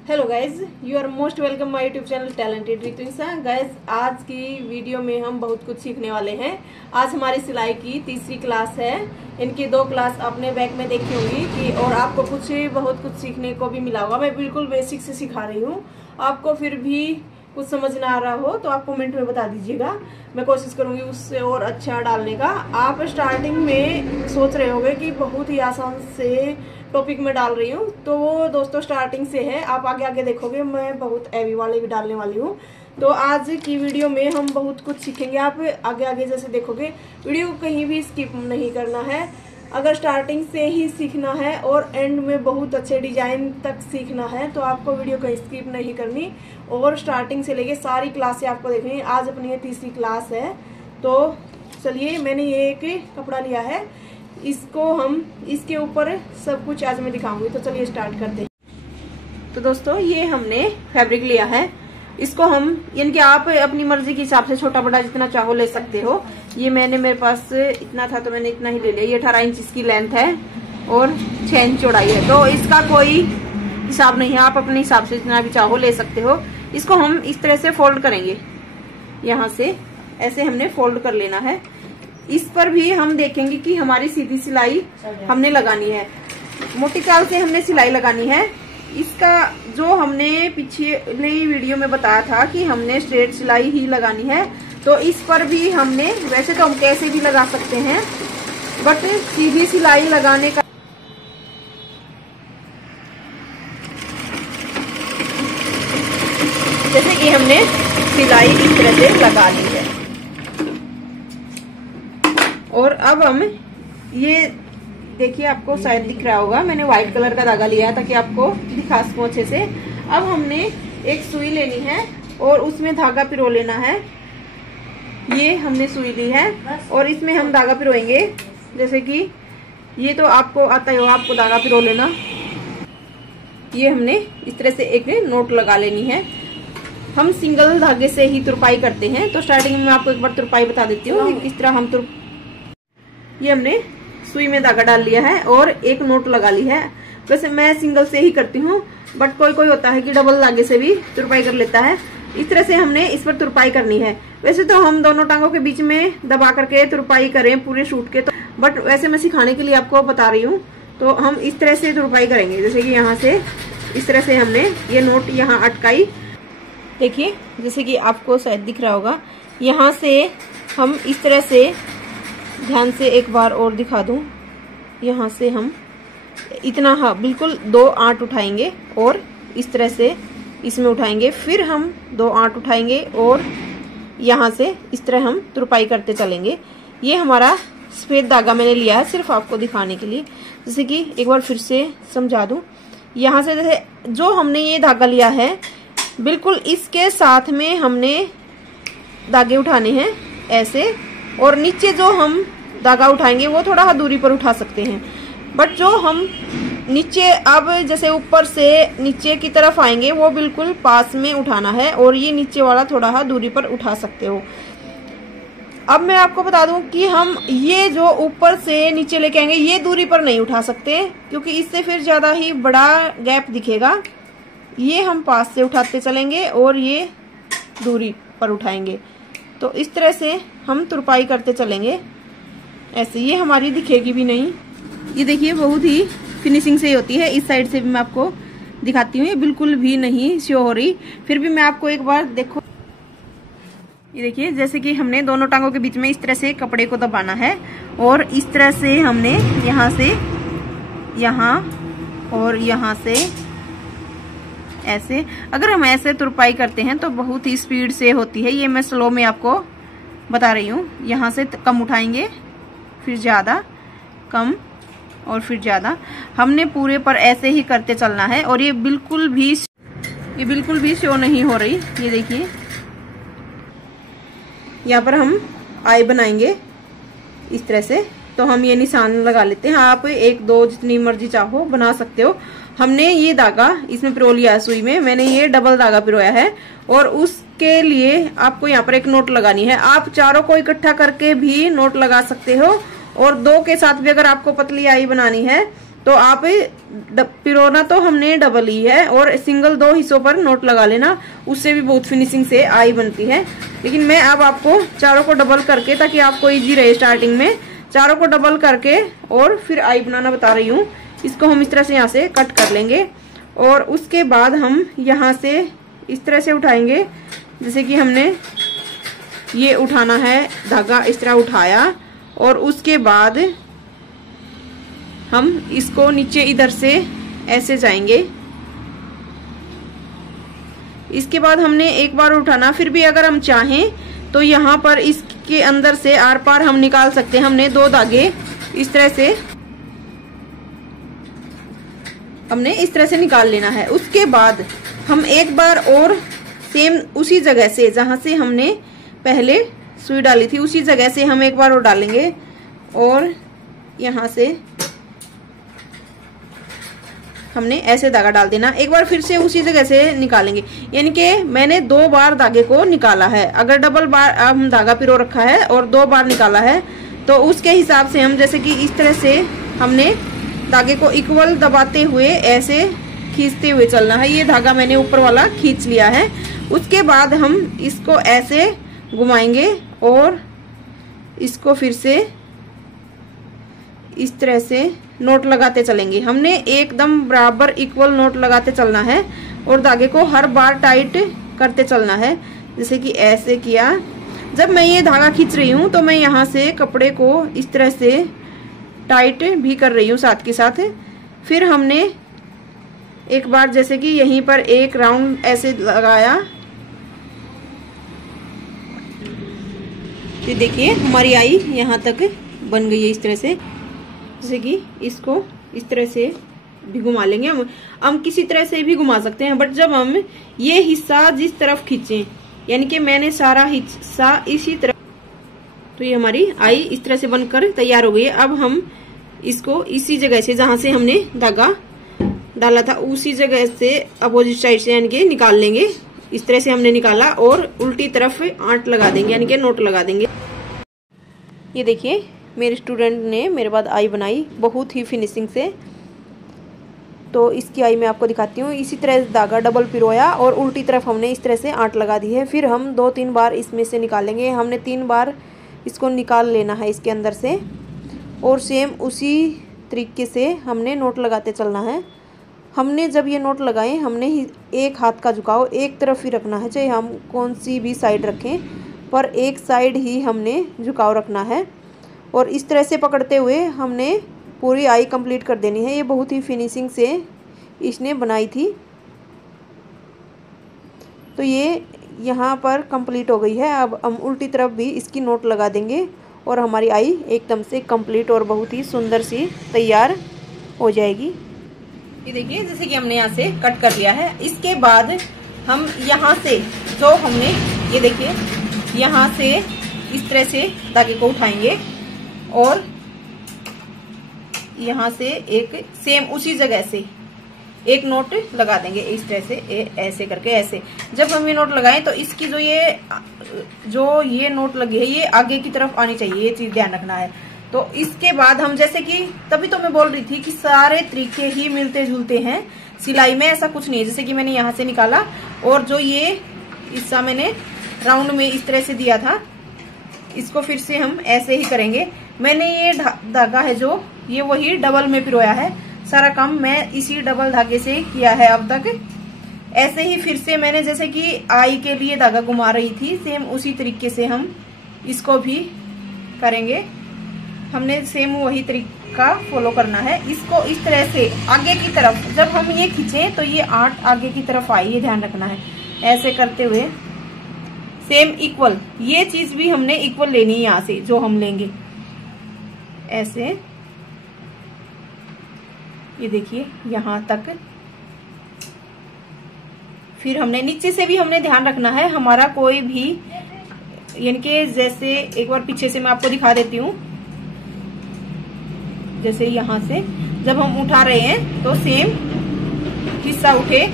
Hello guys, you are most welcome my YouTube channel talented with twins. Guys, आज की video में हम बहुत कुछ सीखने वाले हैं। आज हमारी सिलाई की तीसरी क्लास है। इनकी 2 क्लास आपने बैक में देखी होंगी कि और आपको बहुत कुछ सीखने को भी मिला होगा। मैं बिल्कुल बेसिक से सिखा रही हूँ। आपको फिर भी कुछ समझ ना आ रहा हो तो आप कमेंट में बता दीजिएगा। मैं कोशिश करूंगी उससे और अच्छा डालने का। आप स्टार्टिंग में सोच रहे होंगे कि बहुत ही आसान से टॉपिक में डाल रही हूँ, तो वो दोस्तों स्टार्टिंग से है। आप आगे आगे देखोगे मैं बहुत हैवी वाले भी डालने वाली हूँ। तो आज की वीडियो में हम बहुत कुछ सीखेंगे। आप आगे आगे जैसे देखोगे, वीडियो को कहीं भी स्किप नहीं करना है। अगर स्टार्टिंग से ही सीखना है और एंड में बहुत अच्छे डिजाइन तक सीखना है तो आपको वीडियो कहीं स्किप नहीं करनी और स्टार्टिंग से लेके सारी क्लासें आपको देखनी। आज अपनी ये तीसरी क्लास है। तो चलिए, मैंने ये एक कपड़ा लिया है, इसको हम इसके ऊपर सब कुछ आज मैं दिखाऊंगी। तो चलिए स्टार्ट करते हैं। तो दोस्तों, ये हमने फैब्रिक लिया है। इसको हम यानी कि आप अपनी मर्जी के हिसाब से छोटा बड़ा जितना चाहो ले सकते हो। ये मेरे पास इतना था तो मैंने इतना ही ले लिया। ये 18 इंच इसकी लेंथ है और 6 इंच चौड़ाई है, तो इसका कोई हिसाब नहीं है। आप अपने हिसाब से जितना भी चाहो ले सकते हो। इसको हम इस तरह से फोल्ड करेंगे। यहाँ से ऐसे हमने फोल्ड कर लेना है। इस पर भी हम देखेंगे कि हमारी सीधी सिलाई हमने लगानी है, मोटी चाल से हमने सिलाई लगानी है। इसका जो हमने पिछले वीडियो में बताया था कि हमने स्ट्रेट सिलाई ही लगानी है, तो इस पर भी हमने, वैसे तो हम कैसे भी लगा सकते हैं, बट सीधी सिलाई लगाने का जैसे कि हमने सिलाई इस तरह से लगा ली है। और अब हम ये देखिए, आपको शायद दिख रहा होगा, मैंने व्हाइट कलर का धागा लिया है ताकि आपको दिखा सकूं अच्छे से। अब हमने एक सुई लेनी है और उसमें धागा पिरो लेना है। ये हमने सुई ली है और इसमें हम धागा पिरोएंगे। जैसे कि ये तो आपको आता ही हो, आपको धागा पिरो लेना। ये हमने इस तरह से एक नोट लगा लेनी है। हम सिंगल धागे से ही तुरपाई करते हैं, तो स्टार्टिंग में आपको एक बार तुरपाई बता देती हूँ किस तरह हम ये हमने सुई में धागा डाल लिया है और एक नोट लगा ली है। वैसे मैं सिंगल से ही करती हूँ, बट कोई होता है कि डबल धागे से भी तुरपाई कर लेता है। इस तरह से हमने इस पर तुरपाई करनी है। वैसे तो हम दोनों टांगों के बीच में दबा करके तुरपाई करें पूरे सूट के, तो बट वैसे मैं सिखाने के लिए आपको बता रही हूँ। तो हम इस तरह से तुरपाई करेंगे। जैसे कि यहाँ से इस तरह से हमने ये नोट यहाँ अटकाई। देखिए, जैसे कि आपको शायद दिख रहा होगा, यहाँ से हम इस तरह से, ध्यान से एक बार और दिखा दूं, यहाँ से हम इतना, हाँ बिल्कुल 2 आंट उठाएंगे और इस तरह से इसमें उठाएंगे। फिर हम 2 आंट उठाएंगे और यहाँ से इस तरह हम तुरपाई करते चलेंगे। ये हमारा सफेद धागा मैंने लिया है सिर्फ आपको दिखाने के लिए। जैसे कि एक बार फिर से समझा दूं, यहाँ से जैसे जो हमने ये धागा लिया है, बिल्कुल इसके साथ में हमने धागे उठाने हैं ऐसे, और नीचे जो हम धागा उठाएंगे वो थोड़ा दूरी पर उठा सकते हैं, बट जो हम नीचे अब जैसे ऊपर से नीचे की तरफ आएंगे वो बिल्कुल पास में उठाना है, और ये नीचे वाला थोड़ा दूरी पर उठा सकते हो। अब मैं आपको बता दूं कि हम ये जो ऊपर से नीचे लेके आएंगे ये दूरी पर नहीं उठा सकते, क्योंकि इससे फिर ज्यादा ही बड़ा गैप दिखेगा। ये हम पास से उठाते चलेंगे और ये दूरी पर उठाएंगे। तो इस तरह से हम तुरपाई करते चलेंगे ऐसे। ये हमारी दिखेगी भी नहीं। ये देखिए, बहुत ही फिनिशिंग से होती है। इस साइड से भी मैं आपको दिखाती हूँ, ये बिल्कुल भी नहीं शो हो रही। फिर भी मैं आपको एक बार देखो, ये देखिए, जैसे कि हमने दोनों टांगों के बीच में इस तरह से कपड़े को दबाना है और इस तरह से हमने यहाँ से यहाँ और यहाँ से ऐसे, अगर हम ऐसे तुरपाई करते हैं तो बहुत ही स्पीड से होती है। ये मैं स्लो में आपको बता रही हूँ। यहाँ से कम उठाएंगे, फिर ज्यादा, कम और फिर ज्यादा। हमने पूरे पर ऐसे ही करते चलना है। और ये बिल्कुल भी शो नहीं हो रही। ये देखिए, यहाँ पर हम आई बनाएंगे इस तरह से। तो हम ये निशान लगा लेते हैं। आप 1 2 जितनी मर्जी चाहो बना सकते हो। हमने ये धागा इसमें पिरो लिया है सुई में, मैंने ये डबल धागा पिरोया है, और उसके लिए आपको यहाँ पर एक नोट लगानी है। आप चारों को इकट्ठा करके भी नोट लगा सकते हो, और 2 के साथ भी अगर आपको पतली आई बनानी है तो आप पिरोना तो हमने डबल ही है और सिंगल 2 हिस्सों पर नोट लगा लेना, उससे भी बहुत फिनिशिंग से आई बनती है। लेकिन मैं अब आपको चारों को डबल करके, ताकि आपको इजी रहे स्टार्टिंग में, चारों को डबल करके और फिर आई बनाना बता रही हूँ। इसको हम इस तरह से यहाँ से कट कर लेंगे और उसके बाद हम यहाँ से इस तरह से उठाएंगे। जैसे कि हमने ये उठाना है धागा, इस तरह उठाया और उसके बाद हम इसको नीचे इधर से ऐसे जाएंगे। इसके बाद हमने एक बार उठाना, फिर भी अगर हम चाहें तो यहाँ पर इसके अंदर से आर पार हम निकाल सकते हैं। हमने 2 धागे इस तरह से निकाल लेना है। उसके बाद हम एक बार और सेम उसी जगह से जहां से हमने पहले सुई डाली थी, उसी जगह से हम एक बार और डालेंगे और यहाँ से हमने ऐसे धागा डाल देना। एक बार फिर से उसी जगह से निकालेंगे, यानी कि मैंने 2 बार धागे को निकाला है। अगर डबल बार हम धागा पिरो रखा है और 2 बार निकाला है तो उसके हिसाब से हम, जैसे कि इस तरह से हमने धागे को इक्वल दबाते हुए ऐसे खींचते हुए चलना है। ये धागा मैंने ऊपर वाला खींच लिया है। उसके बाद हम इसको ऐसे घुमाएंगे और इसको फिर से इस तरह से नोट लगाते चलेंगे। हमने एकदम बराबर इक्वल नोट लगाते चलना है और धागे को हर बार टाइट करते चलना है। जैसे कि ऐसे किया। जब मैं ये धागा खींच रही हूँ तो मैं यहाँ से कपड़े को इस तरह से टाइट भी कर रही हूँ साथ के साथ। फिर हमने एक बार जैसे कि यहीं पर एक राउंड ऐसे लगाया। ये देखिए हमारी आई यहाँ तक बन गई है इस तरह से। जैसे कि इसको इस तरह से भी घुमा लेंगे। हम किसी तरह से भी घुमा सकते हैं, बट जब हम ये हिस्सा जिस तरफ खींचे, यानी कि मैंने सारा हिस्सा इसी तरफ, तो ये हमारी आई इस तरह से बनकर तैयार हो गई है। अब हम इसको इसी जगह से जहां से हमने धागा डाला था उसी जगह से अपोजिट साइड से यानी कि निकाल लेंगे। इस तरह से हमने निकाला और उल्टी तरफ आंट लगा देंगे, यानी कि नोट लगा देंगे। ये देखिए मेरे स्टूडेंट ने मेरे बाद आई बनाई बहुत ही फिनिशिंग से। तो इसकी आई मैं आपको दिखाती हूँ। इसी तरह धागा डबल पिरोया और उल्टी तरफ हमने इस तरह से आंट लगा दी है। फिर हम 2-3 बार इसमें से निकालेंगे। हमने 3 बार इसको निकाल लेना है इसके अंदर से और सेम उसी तरीके से हमने नोट लगाते चलना है। हमने जब ये नोट लगाए, हमने ही एक हाथ का झुकाव एक तरफ ही रखना है, चाहे हम कौन सी भी साइड रखें, पर एक साइड ही हमने झुकाव रखना है। और इस तरह से पकड़ते हुए हमने पूरी आई कंप्लीट कर देनी है। ये बहुत ही फिनिशिंग से इसने बनाई थी। तो ये यहाँ पर कंप्लीट हो गई है। अब हम उल्टी तरफ भी इसकी नोट लगा देंगे और हमारी आई एकदम से कंप्लीट और बहुत ही सुंदर सी तैयार हो जाएगी। ये देखिए जैसे कि हमने यहाँ से कट कर लिया है। इसके बाद हम यहाँ से जो हमने, ये देखिए यहाँ से इस तरह से धागे को उठाएंगे और यहाँ से एक सेम उसी जगह से एक नोट लगा देंगे इस तरह से, ऐसे करके ऐसे। जब हम ये नोट लगाएं तो इसकी जो ये नोट लगी है ये आगे की तरफ आनी चाहिए, ये चीज ध्यान रखना है। तो इसके बाद हम, जैसे कि तभी तो मैं बोल रही थी कि सारे तरीके ही मिलते जुलते हैं सिलाई में, ऐसा कुछ नहीं है। जैसे कि मैंने यहाँ से निकाला और जो ये हिस्सा मैंने राउंड में इस तरह से दिया था, इसको फिर से हम ऐसे ही करेंगे। मैंने ये धागा है जो ये वही डबल में पिरोया है। सारा काम मैं इसी डबल धागे से किया है अब तक। ऐसे ही फिर से मैंने जैसे कि आई के लिए धागा घुमा रही थी, सेम उसी तरीके से हम इसको भी करेंगे। हमने सेम वही तरीका फॉलो करना है। इसको इस तरह से आगे की तरफ जब हम ये खींचे तो ये आंट आगे की तरफ आई, ये ध्यान रखना है। ऐसे करते हुए सेम इक्वल, ये चीज भी हमने इक्वल लेनी है यहाँ से जो हम लेंगे ऐसे। ये देखिए यहाँ तक। फिर हमने नीचे से भी हमने ध्यान रखना है हमारा कोई भी, यानी कि जैसे एक बार पीछे से मैं आपको दिखा देती हूँ। जैसे यहाँ से जब हम उठा रहे हैं तो सेम हिस्सा उठे,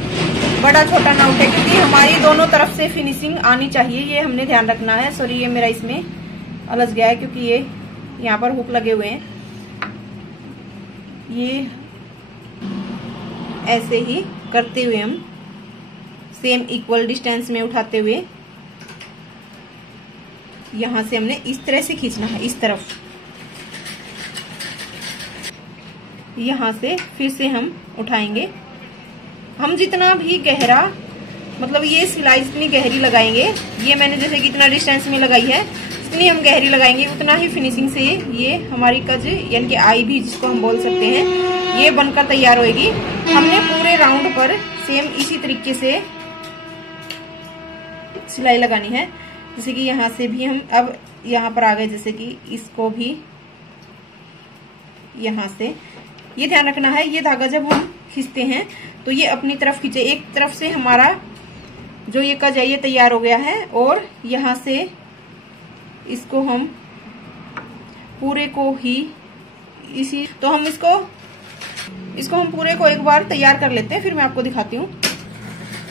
बड़ा छोटा ना उठे, क्योंकि हमारी दोनों तरफ से फिनिशिंग आनी चाहिए, ये हमने ध्यान रखना है। सॉरी ये मेरा इसमें अलझ गया है क्योंकि ये यहाँ पर हुक लगे हुए हैं। ये ऐसे ही करते हुए हम सेम इक्वल डिस्टेंस में उठाते हुए यहां से हमने इस तरह से खींचना है, इस तरफ। यहां से फिर से हम उठाएंगे। हम जितना भी गहरा, मतलब ये सिलाई जितनी गहरी लगाएंगे, ये मैंने जैसे कि इतना डिस्टेंस में लगाई है, जितनी हम गहरी लगाएंगे उतना ही फिनिशिंग से ये हमारी कज यानी कि आई भी जिसको हम बोल सकते हैं, ये बनकर तैयार होएगी। हमने पूरे राउंड पर सेम इसी तरीके से सिलाई लगानी है। जैसे कि यहाँ से भी हम अब यहाँ पर आ गए, जैसे कि इसको भी यहाँ से ये ध्यान रखना है, ये धागा जब हम खींचते हैं तो ये अपनी तरफ खींचे। एक तरफ से हमारा जो ये कज है ये तैयार हो गया है, और यहाँ से इसको हम पूरे को ही इसी, तो हम इसको हम पूरे को एक बार तैयार कर लेते हैं, फिर मैं आपको दिखाती हूँ।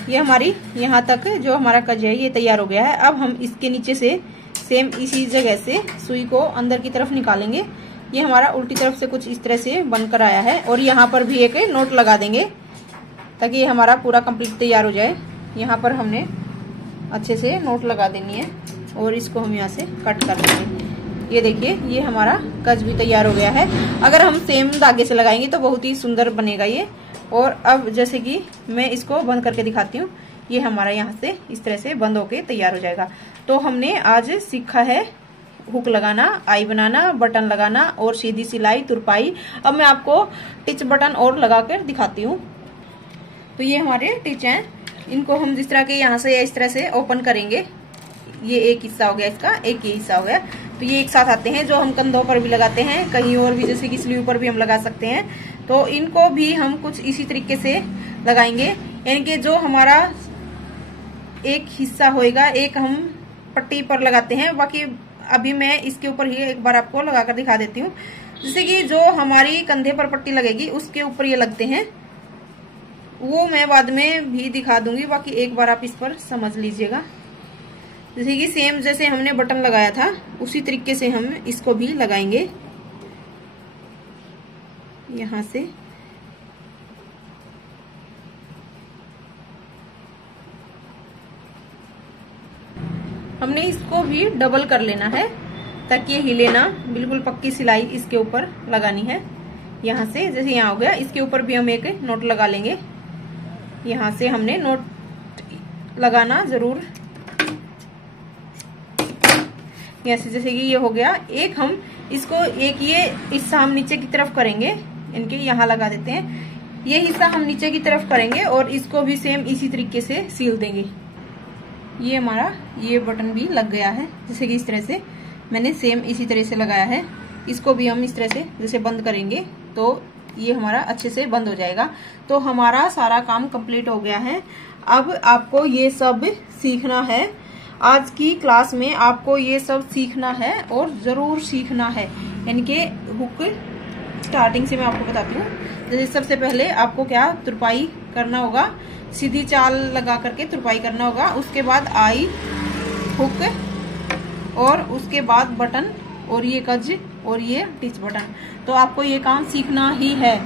ये हमारी यहाँ तक जो हमारा कज है ये तैयार हो गया है। अब हम इसके नीचे से सेम इसी जगह से सुई को अंदर की तरफ निकालेंगे। ये हमारा उल्टी तरफ से कुछ इस तरह से बनकर आया है, और यहाँ पर भी एक नोट लगा देंगे ताकि ये हमारा पूरा कंप्लीट तैयार हो जाए। यहाँ पर हमने अच्छे से नोट लगा देनी है, और इसको हम यहाँ से कट कर देंगे। ये देखिए, ये हमारा कज भी तैयार हो गया है। अगर हम सेम धागे से लगाएंगे तो बहुत ही सुंदर बनेगा ये। और अब जैसे कि मैं इसको बंद करके दिखाती हूँ, ये हमारा यहाँ से इस तरह से बंद होके तैयार हो जाएगा। तो हमने आज सीखा है हुक लगाना, आई बनाना, बटन लगाना और सीधी सिलाई, तुरपाई। अब मैं आपको टिच बटन और लगाकर दिखाती हूँ। तो ये हमारे टिच हैं, इनको हम जिस तरह के यहाँ से या इस तरह से ओपन करेंगे। ये एक हिस्सा हो गया इसका, एक ये हिस्सा हो गया, तो ये एक साथ आते हैं। जो हम कंधों पर भी लगाते हैं, कहीं और भी जैसे कि स्लीव पर भी हम लगा सकते हैं। तो इनको भी हम कुछ इसी तरीके से लगाएंगे, यानी कि जो हमारा एक हिस्सा होएगा, एक हम पट्टी पर लगाते हैं। बाकी अभी मैं इसके ऊपर ही एक बार आपको लगाकर दिखा देती हूँ। जैसे कि जो हमारी कंधे पर पट्टी लगेगी उसके ऊपर ये लगते हैं, वो मैं बाद में भी दिखा दूंगी। बाकी एक बार आप इस पर समझ लीजिएगा। जैसे कि सेम जैसे हमने बटन लगाया था उसी तरीके से हम इसको भी लगाएंगे। यहाँ से हमने इसको भी डबल कर लेना है ताकि ये हिले ना। बिल्कुल पक्की सिलाई इसके ऊपर लगानी है। यहाँ से जैसे यहाँ हो गया, इसके ऊपर भी हम एक नोट लगा लेंगे। यहाँ से हमने नोट लगाना जरूर। यहाँ से जैसे कि ये हो गया, एक हम इसको एक ये हिस्सा हम नीचे की तरफ करेंगे, इनके यहाँ लगा देते हैं। ये हिस्सा हम नीचे की तरफ करेंगे और इसको भी सेम इसी तरीके से सील देंगे। ये हमारा ये बटन भी लग गया है, जैसे कि इस तरह से मैंने सेम इसी तरह से लगाया है। इसको भी हम इस तरह से जैसे बंद करेंगे तो ये हमारा अच्छे से बंद हो जाएगा। तो हमारा सारा काम कंप्लीट हो गया है। अब आपको ये सब सीखना है। आज की क्लास में आपको ये सब सीखना है और जरूर सीखना है। यानी कि हुक स्टार्टिंग से मैं आपको बताती हूँ। जैसे सबसे पहले आपको क्या तुरपाई करना होगा, सीधी चाल लगा करके तुरपाई करना होगा। उसके बाद आई, हुक और उसके बाद बटन और ये कज और ये टिच बटन। तो आपको ये काम सीखना ही है।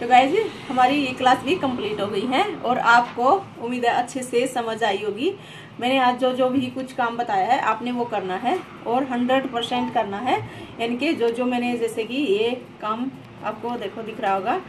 तो गाइज हमारी ये क्लास भी कंप्लीट हो गई है और आपको उम्मीद है अच्छे से समझ आई होगी। मैंने आज जो जो भी कुछ काम बताया है आपने वो करना है और 100% करना है। यानी कि जो जो मैंने जैसे कि ये काम आपको देखो दिख रहा होगा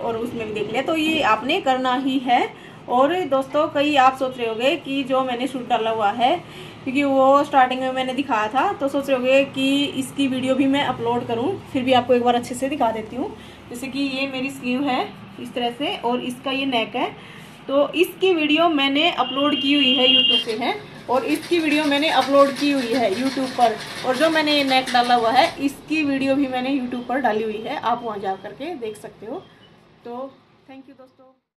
और उसमें भी देख लिया, तो ये आपने करना ही है। और दोस्तों कई आप सोच रहे होंगे कि जो मैंने शूट डाला हुआ है, क्योंकि वो स्टार्टिंग में मैंने दिखाया था, तो सोच रहे होंगे कि इसकी वीडियो भी मैं अपलोड करूं। फिर भी आपको एक बार अच्छे से दिखा देती हूँ। जैसे कि ये मेरी स्लीव है इस तरह से और इसका ये नेक है, तो इसकी वीडियो मैंने अपलोड की हुई है, यूट्यूब से है, और इसकी वीडियो मैंने अपलोड की हुई है यूट्यूब पर। और जो मैंने ये नेक डाला हुआ है इसकी वीडियो भी मैंने यूट्यूब पर डाली हुई है, आप वहाँ जा करके देख सकते हो। तो थैंक यू दोस्तों।